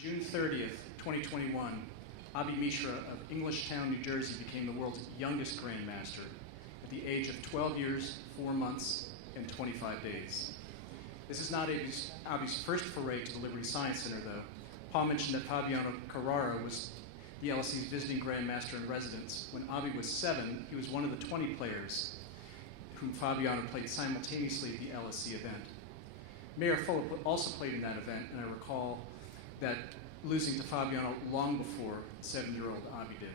June 30th, 2021, Abhi Mishra of Englishtown, New Jersey became the world's youngest grandmaster at the age of 12 years, 4 months, and 25 days. This is not Abhi's first foray to the Liberty Science Center, though. Paul mentioned that Fabiano Carrara was the LSE's visiting grandmaster in residence. When Abhi was 7, he was one of the 20 players whom Fabiano played simultaneously at the LSE event. Mayor Fulop also played in that event, and I recall that losing to Fabiano long before 7-year-old Abhi did.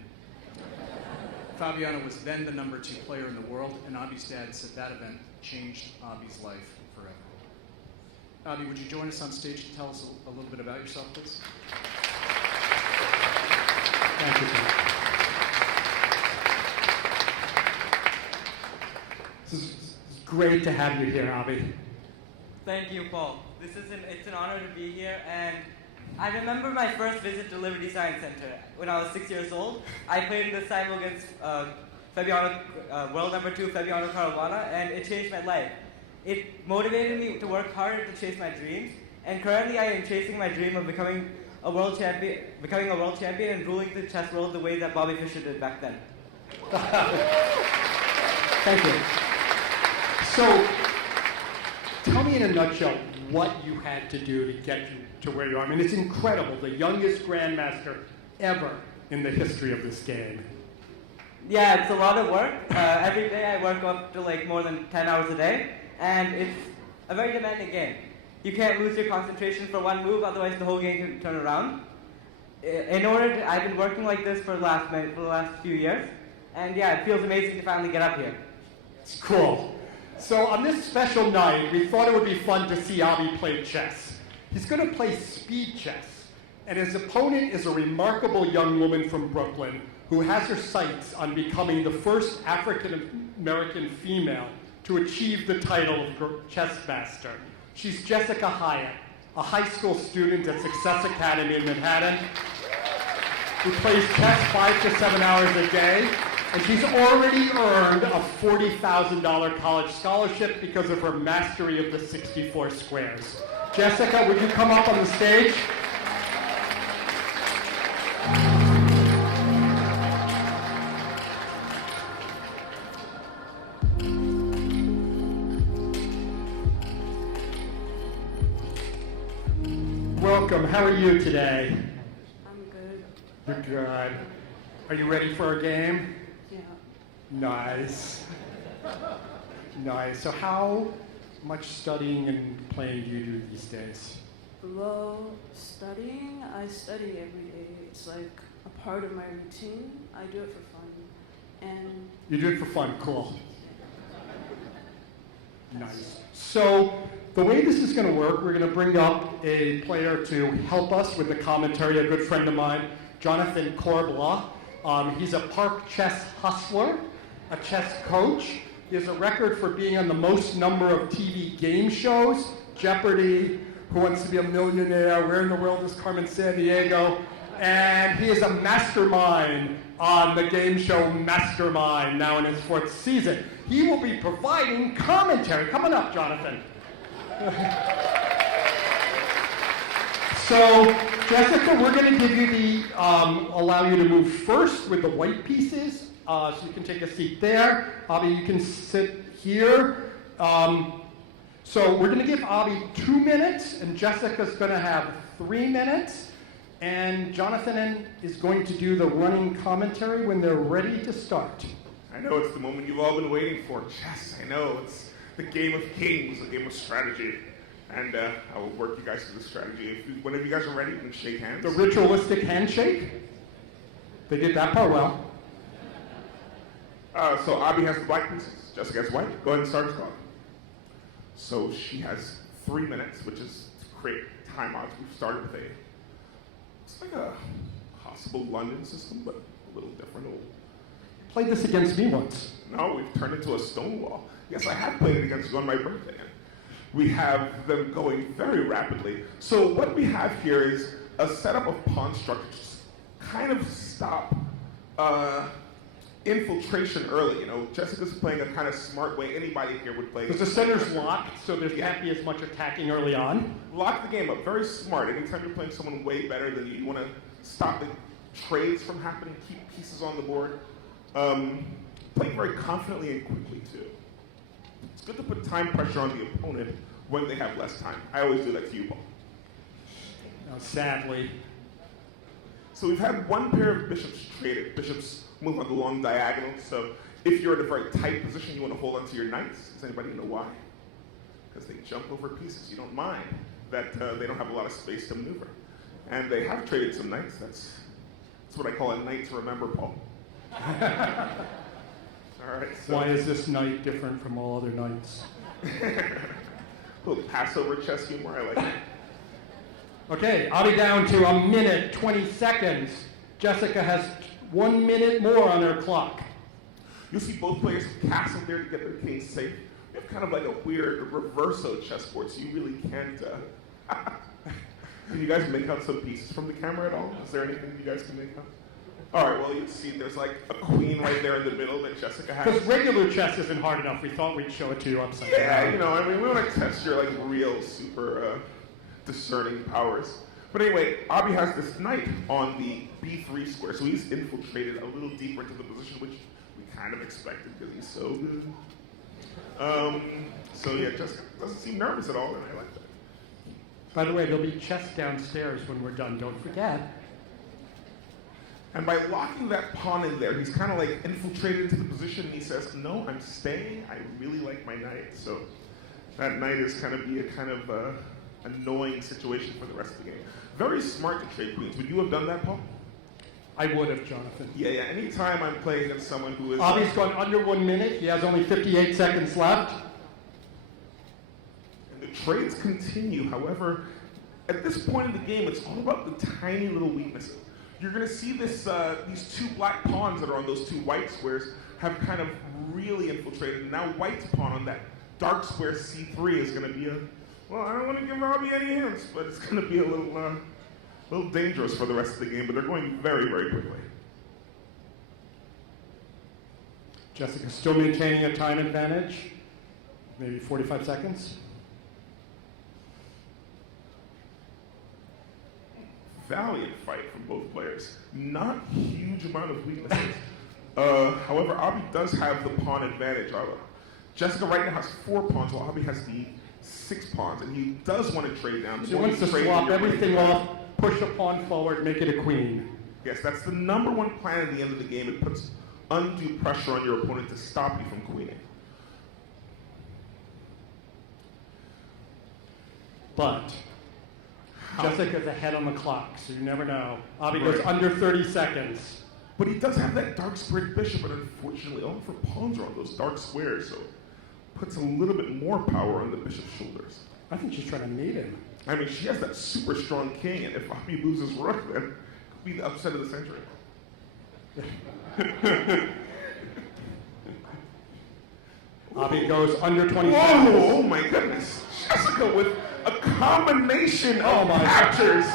Fabiano was then the number 2 player in the world, and Abhi's dad said that event changed Abhi's life forever. Abhi, would you join us on stage and tell us a little bit about yourself, please? Thank you, Paul. It's great to have you here, Abhi. Thank you, Paul. It's an honor to be here, and I remember my first visit to Liberty Science Center when I was 6 years old. I played in the final against world number 2 Fabiano Carrara, and it changed my life. It motivated me to work harder to chase my dreams, and currently I am chasing my dream of becoming a world champion and ruling the chess world the way that Bobby Fischer did back then. Thank you. So, tell me in a nutshell what you had to do to get you to where you are. I mean, it's incredible, the youngest grandmaster ever in the history of this game. Yeah, it's a lot of work. Every day I work up to like more than 10 hours a day, and it's a very demanding game. You can't lose your concentration for one move, otherwise the whole game can turn around. I've been working like this for the last few years, and yeah, it feels amazing to finally get up here. It's cool. So on this special night, we thought it would be fun to see Abhi play chess. He's going to play speed chess, and his opponent is a remarkable young woman from Brooklyn who has her sights on becoming the first African-American female to achieve the title of chess master. She's Jessica Hyatt, a high school student at Success Academy in Manhattan, who plays chess 5 to 7 hours a day, and she's already earned a $40,000 college scholarship because of her mastery of the 64 squares. Jessica, would you come up on the stage? Welcome. How are you today? I'm good. You're good. Are you ready for a game? Yeah. Nice. Nice. So how much studying and playing do you do these days? Well, studying, I study every day. It's like a part of my routine. I do it for fun. And You do it for fun. Cool. Nice. So the way this is going to work, we're going to bring up a player to help us with the commentary, a good friend of mine, Jonathan Corbblah. He's a park chess hustler, a chess coach. He has a record for being on the most number of TV game shows, Jeopardy, Who Wants to Be a Millionaire, Where in the World is Carmen Sandiego, and he is a mastermind on the game show Mastermind, now in its 4th season. He will be providing commentary. Come on up, Jonathan. So, Jessica, we're going to give you allow you to move first with the white pieces. So you can take a seat there. Abhi, you can sit here. So we're going to give Abhi 2 minutes, and Jessica's going to have 3 minutes. And Jonathan is going to do the running commentary when they're ready to start. I know it's the moment you've all been waiting for. Chess, I know. It's the game of kings, the game of strategy. And I will work you guys through the strategy. Whenever you guys are ready, you can shake hands. The ritualistic handshake. They did that part well. So Abhi has the black pieces. Jessica has white. Go ahead and start the clock. So she has 3 minutes, which is to create time odds. We've started with it's like a possible London system, but a little different. Played this against me once. No, we've turned into a stone wall. Yes, I have played it against you on my birthday. We have them going very rapidly. So what we have here is a setup of pawn structures, kind of stop infiltration early. You know, Jessica's playing a kind of smart way anybody here would play. Because the center's locked, so there can't be as much attacking early on. Lock the game up. Very smart. Anytime you're playing someone way better than you want to stop the trades from happening, keep pieces on the board. Playing very confidently and quickly, too. It's good to put time pressure on the opponent when they have less time. I always do that to you, Paul. Now, sadly. So we've had one pair of bishops traded. Bishops move on the long diagonal. So if you're in a very tight position, you want to hold onto your knights. Does anybody know why? Because they jump over pieces. You don't mind that they don't have a lot of space to maneuver. And they have traded some knights. That's what I call a knight to remember, Paul. All right. So. Why is this knight different from all other knights? A little Passover chess humor. I like it. Okay, I'll be down to 1 minute, 20 seconds. Jessica has 1 minute more on her clock. You'll see both players castle there to get their king safe. We have kind of like a weird reverso chessboard, so you really can't. Can you guys make out some pieces from the camera at all? Is there anything you guys can make out? All right, well, you see there's like a queen right there in the middle that Jessica has. Because regular chess isn't hard enough. We thought we'd show it to you upside down. Yeah, you know, I mean, we want to test your like real super discerning powers. But anyway, Abhi has this knight on the b3 square, so he's infiltrated a little deeper into the position, which we kind of expected because he's so good. So yeah, Jessica doesn't seem nervous at all, and I like that. By the way, there'll be chess downstairs when we're done. Don't forget. And by locking that pawn in there, he's kind of like infiltrated into the position, and he says, no, I'm staying. I really like my knight. So that knight is going to be a kind of annoying situation for the rest of the game. Very smart to trade queens. Would you have done that, Paul? I would have, Jonathan. Yeah. Anytime I'm playing against someone who is... Abhi's gone under 1 minute. He has only 58 seconds left. And the trades continue. However, at this point in the game, it's all about the tiny little weaknesses. You're going to see this, these two black pawns that are on those two white squares have kind of really infiltrated. And now white's pawn on that dark square c3 is going to be a... Well, I don't want to give Abhi any hints, but it's going to be a little dangerous for the rest of the game. But they're going very, very quickly. Jessica's still maintaining a time advantage. Maybe 45 seconds. Valiant fight from both players. Not huge amount of weaknesses. However, Abhi does have the pawn advantage. Jessica right now has 4 pawns, while Abhi has the 6 pawns, and he does want to trade down. So he wants to swap everything off, push a pawn forward, make it a queen. Yes, that's the #1 plan at the end of the game. It puts undue pressure on your opponent to stop you from queening. But Jessica's ahead on the clock, so you never know. Abhi goes under 30 seconds. But he does have that dark squared bishop, but unfortunately all of her pawns are on those dark squares, so puts a little bit more power on the bishop's shoulders. I think she's trying to mate him. I mean, she has that super strong king, and if Abhi loses rook, then it could be the upset of the century. Abhi goes under 20 Whoa, seconds. oh my goodness. Jessica with a combination of my captures.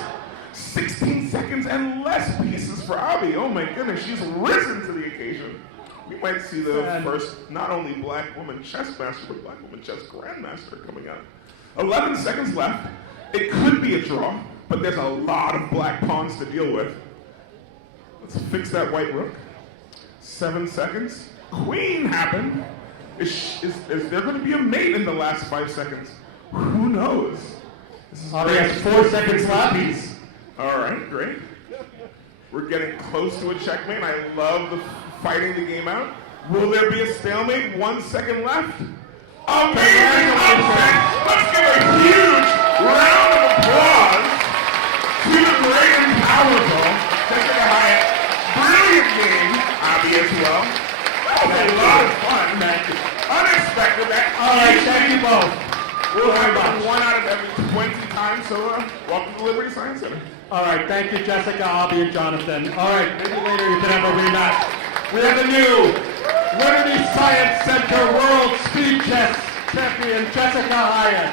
16 seconds and less pieces for Abhi. Oh my goodness, she's risen to the occasion. We might see the first, not only black woman chess master, but black woman chess grandmaster coming out. 11 seconds left. It could be a draw, but there's a lot of black pawns to deal with. Let's fix that white rook. 7 seconds. Queen happened. Is there going to be a mate in the last 5 seconds? Who knows? Abhi has 4 seconds left. All right, great. We're getting close to a checkmate. I love the fighting the game out. Will there be a stalemate? 1 second left. Amazing upset! Let's give a huge round of applause to the great and powerful Jessica Hyatt. Brilliant game, Abhi as well. That was a lot of fun. Unexpected. All right, thank you both. We'll have 1 out of every 20 times, so welcome to Liberty Science Center. All right, thank you, Jessica, Abhi, and Jonathan. All right, maybe later you can have a rematch. We have a new Liberty Science Center World Speed Chess Champion, Jessica Hyatt.